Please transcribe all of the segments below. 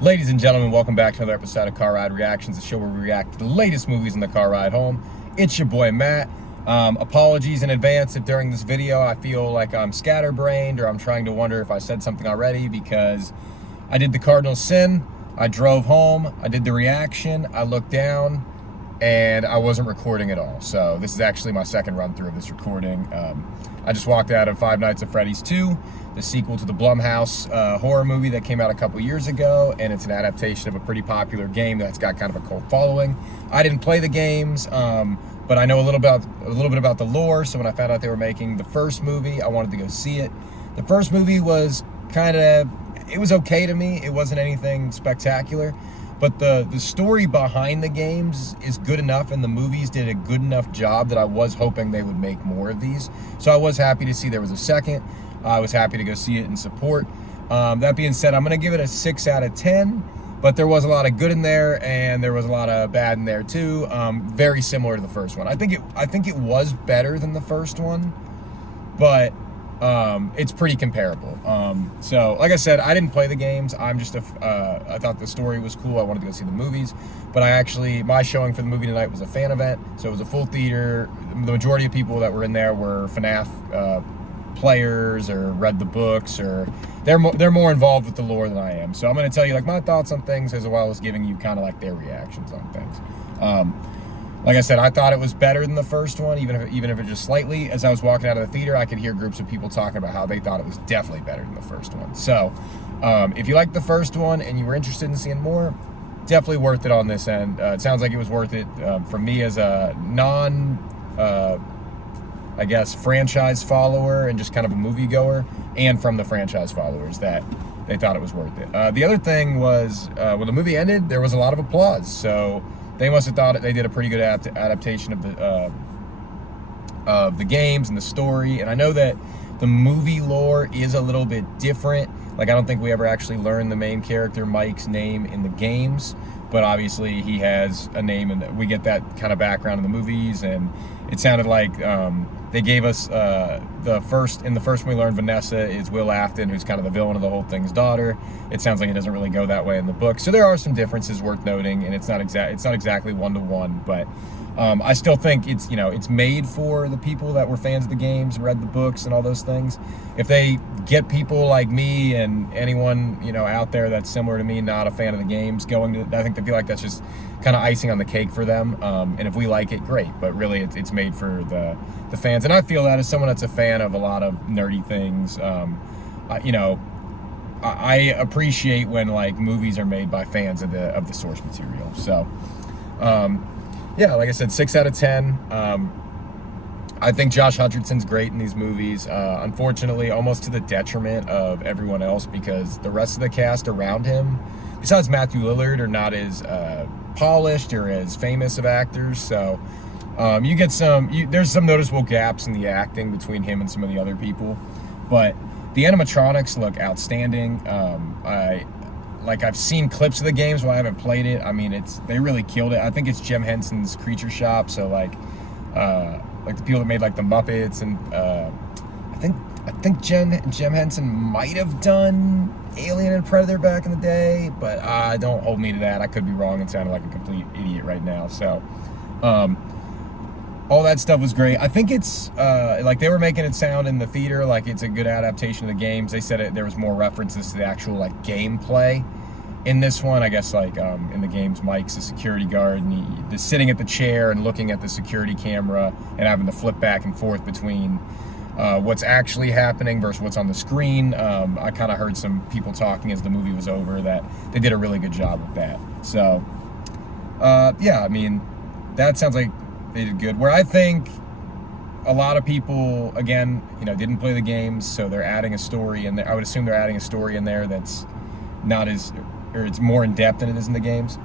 Ladies and gentlemen, welcome back to another episode of Car Ride Reactions, the show where we react to the latest movies in the car ride home. It's your boy Matt. Apologies in advance if during this video I feel like I'm scatterbrained or I'm trying to wonder if I said something already, because I did the cardinal sin. I drove home, I did the reaction, I looked down, and I wasn't recording at all. So this is actually my second run through of this recording. I just walked out of Five Nights at Freddy's 2, the sequel to the Blumhouse horror movie that came out a couple years ago, and it's an adaptation of a pretty popular game that's got kind of a cult following. I didn't play the games, but I know a little bit about the lore. So when I found out they were making the first movie, I wanted to go see it. The first movie was it was okay to me. It wasn't anything spectacular, but the story behind the games is good enough, and the movies did a good enough job that I was hoping they would make more of these. So I was happy to see there was a second. I was happy to go see it and support. That being said, I'm gonna give it a 6 out of 10, but there was a lot of good in there and there was a lot of bad in there too. Very similar to the first one. I think it was better than the first one, but it's pretty comparable. So like I said, I didn't play the games. I thought the story was cool. I wanted to go see the movies, but my showing for the movie tonight was a fan event. So it was a full theater. The majority of people that were in there were FNAF players or read the books, or they're more involved with the lore than I am. So I'm going to tell you like my thoughts on things as well as giving you kind of like their reactions on things. Like I said, I thought it was better than the first one, even if it just slightly. As I was walking out of the theater, I could hear groups of people talking about how they thought it was definitely better than the first one. So if you liked the first one and you were interested in seeing more, definitely worth it on this end. It sounds like it was worth it for me as a I guess, franchise follower and just kind of a moviegoer, and from the franchise followers that they thought it was worth it. The other thing was, when the movie ended, there was a lot of applause. So they must have thought they did a pretty good adaptation of the games and the story. And I know that the movie lore is a little bit different. Like, I don't think we ever actually learned the main character, Mike's, name in the games, but obviously he has a name, and we get that kind of background in the movies. And it sounded like they gave us in the first one we learned Vanessa is Will Afton, who's kind of the villain of the whole thing's daughter. It sounds like it doesn't really go that way in the book. So there are some differences worth noting, and it's not exactly one-to-one, but I still think it's made for the people that were fans of the games and read the books and all those things. If they get people like me and anyone out there that's similar to me, not a fan of the games, I think they feel like that's just kind of icing on the cake for them. And if we like it, great. But really, it's made for the fans, and I feel that as someone that's a fan of a lot of nerdy things. I appreciate when like movies are made by fans of the source material. So. Yeah, like I said, 6 out of 10. I think Josh Hutcherson's great in these movies. Unfortunately, almost to the detriment of everyone else, because the rest of the cast around him, besides Matthew Lillard, are not as polished or as famous of actors. So you get there's some noticeable gaps in the acting between him and some of the other people. But the animatronics look outstanding. I've seen clips of the games, but I haven't played it. I mean, they really killed it. I think it's Jim Henson's Creature Shop, so like the people that made like the Muppets, and I think Jim Henson might have done Alien and Predator back in the day, but don't hold me to that. I could be wrong and sounding like a complete idiot right now. So all that stuff was great. I think it's like they were making it sound in the theater like it's a good adaptation of the games. They said there was more references to the actual like gameplay in this one. I guess like in the games, Mike's a security guard, and he's sitting at the chair and looking at the security camera and having to flip back and forth between what's actually happening versus what's on the screen. I kind of heard some people talking as the movie was over that they did a really good job with that. So yeah, I mean, that sounds like they did good. Where I think a lot of people, again, didn't play the games, so they're adding a story in there. I would assume they're adding a story in there that's not or it's more in depth than it is in the games.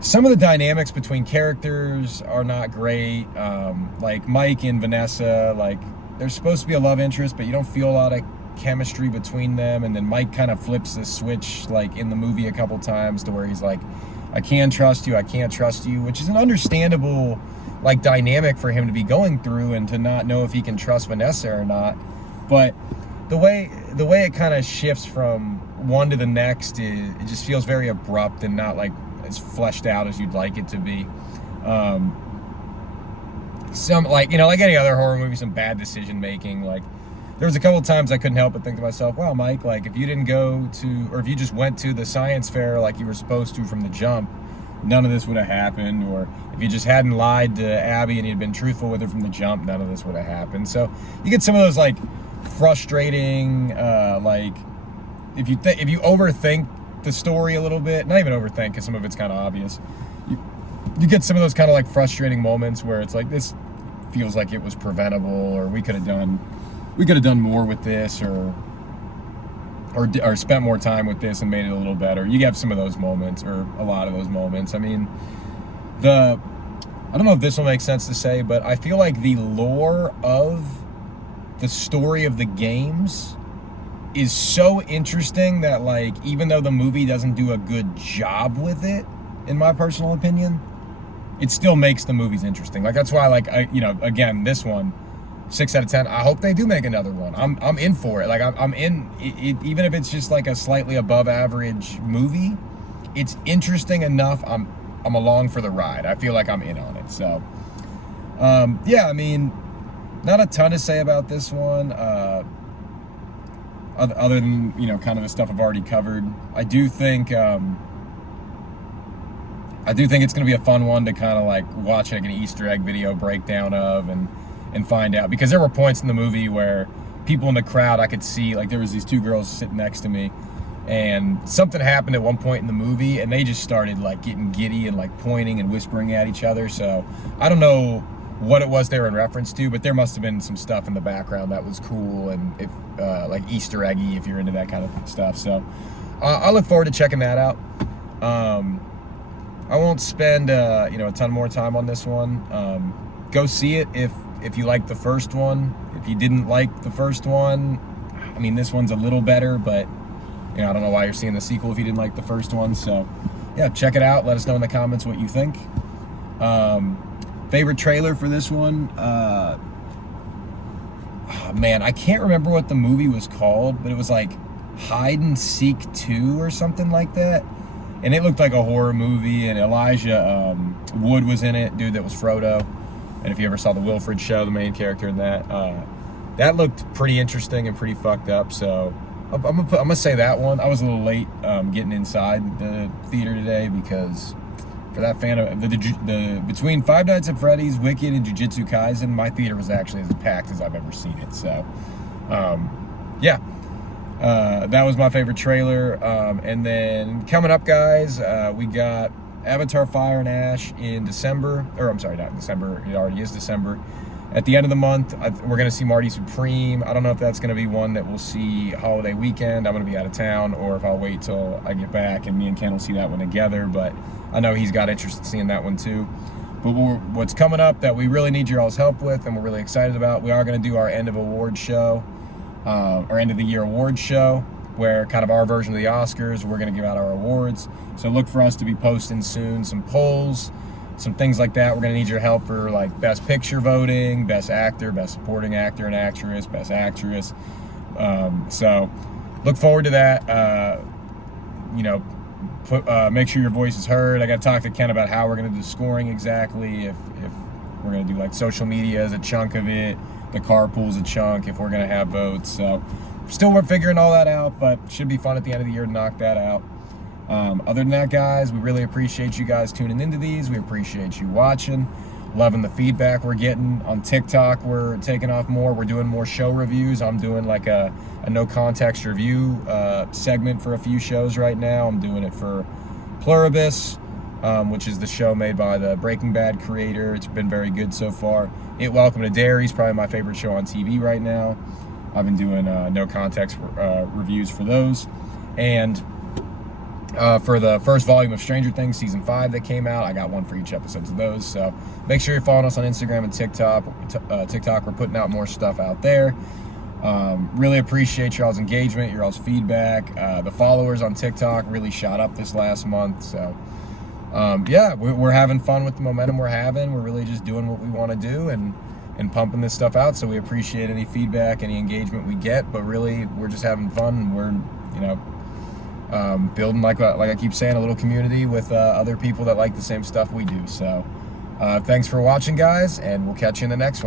Some of the dynamics between characters are not great. Like Mike and Vanessa, like there's supposed to be a love interest, but you don't feel a lot of chemistry between them. And then Mike kind of flips the switch like in the movie a couple times to where he's like, I can trust you, I can't trust you, which is an understandable like dynamic for him to be going through and to not know if he can trust Vanessa or not. But the way it kind of shifts from one to the next, it just feels very abrupt and not like as fleshed out as you'd like it to be. Some like, you know, like any other horror movie, some bad decision making. Like there was a couple of times I couldn't help but think to myself, wow, Mike, like if you didn't go to, or if you just went to the science fair like you were supposed to from the jump, none of this would have happened. Or if you just hadn't lied to Abby and you'd been truthful with her from the jump, none of this would have happened. So you get some of those like frustrating, like if you overthink the story a little bit, not even overthink because some of it's kind of obvious, you get some of those kind of like frustrating moments where it's like, this feels like it was preventable, or we could have done more with this, or spent more time with this and made it a little better. You have some of those moments, or a lot of those moments. I mean, I don't know if this will make sense to say, but I feel like the lore of the story of the games is so interesting that like, even though the movie doesn't do a good job with it, in my personal opinion, it still makes the movies interesting. Like that's why, like, again, this one, 6 out of 10. I hope they do make another one. I'm in for it. Like I'm in it, even if it's just like a slightly above average movie. It's interesting enough. I'm along for the ride. I feel like I'm in on it. So, yeah. I mean, not a ton to say about this one. Other than, you know, kind of the stuff I've already covered. I do think it's going to be a fun one to kind of like watch like an Easter egg video breakdown of and find out, because there were points in the movie where people in the crowd, I could see, like there was these two girls sitting next to me, and something happened at one point in the movie and they just started like getting giddy and like pointing and whispering at each other. So I don't know what it was they were in reference to, but there must have been some stuff in the background that was cool, and if like Easter eggy, if you're into that kind of stuff. So I look forward to checking that out. I won't spend a ton more time on this one. Go see it if you liked the first one. If you didn't like the first one, I mean, this one's a little better, but you know, I don't know why you're seeing the sequel if you didn't like the first one. So yeah, check it out. Let us know in the comments what you think. Favorite trailer for this one? Oh man, I can't remember what the movie was called, but it was like Hide and Seek 2 or something like that. And it looked like a horror movie, and Elijah Wood was in it, dude that was Frodo. And if you ever saw the Wilfred show, the main character in that, that looked pretty interesting and pretty fucked up. So I'm gonna say that one. I was a little late getting inside the theater today, because for that fan of the between Five Nights at Freddy's, Wicked, and Jujutsu Kaisen, my theater was actually as packed as I've ever seen it. So yeah. That was my favorite trailer. And then coming up, guys, we got Avatar Fire and Ash in December. Or I'm sorry, not in December. It already is December. At the end of the month, we're going to see Marty Supreme. I don't know if that's going to be one that we'll see holiday weekend. I'm going to be out of town, or if I'll wait till I get back and me and Ken will see that one together. But I know he's got interest in seeing that one too. But what's coming up that we really need your all's help with, and we're really excited about, we are going to do our end of award show. Our end of the year awards show, where kind of our version of the Oscars, we're going to give out our awards. So look for us to be posting soon some polls, some things like that. We're going to need your help for like best picture voting, best actor, best supporting actor and actress, best actress. So look forward to that. Make sure your voice is heard. I got to talk to Ken about how we're going to do scoring exactly, if we're going to do like social media as a chunk of it, the carpool's a chunk, if we're going to have votes. So still we're figuring all that out, but should be fun at the end of the year to knock that out. Other than that, guys, we really appreciate you guys tuning into these. We appreciate you watching, loving the feedback we're getting. On TikTok, we're taking off more. We're doing more show reviews. I'm doing like a no context review segment for a few shows right now. I'm doing it for Pluribus, which is the show made by the Breaking Bad creator. It's been very good so far. Welcome to Derry's probably my favorite show on TV right now. I've been doing no context reviews for those. And for the first volume of Stranger Things Season 5 that came out, I got one for each episode of those. So make sure you're following us on Instagram and TikTok. We're putting out more stuff out there. Really appreciate y'all's engagement, y'all's feedback. The followers on TikTok really shot up this last month. So yeah, we're having fun with the momentum we're having. We're really just doing what we want to do and pumping this stuff out. So we appreciate any feedback, any engagement we get, but really we're just having fun. And we're, you know, building, like I keep saying, a little community with other people that like the same stuff we do. So thanks for watching, guys, and we'll catch you in the next one.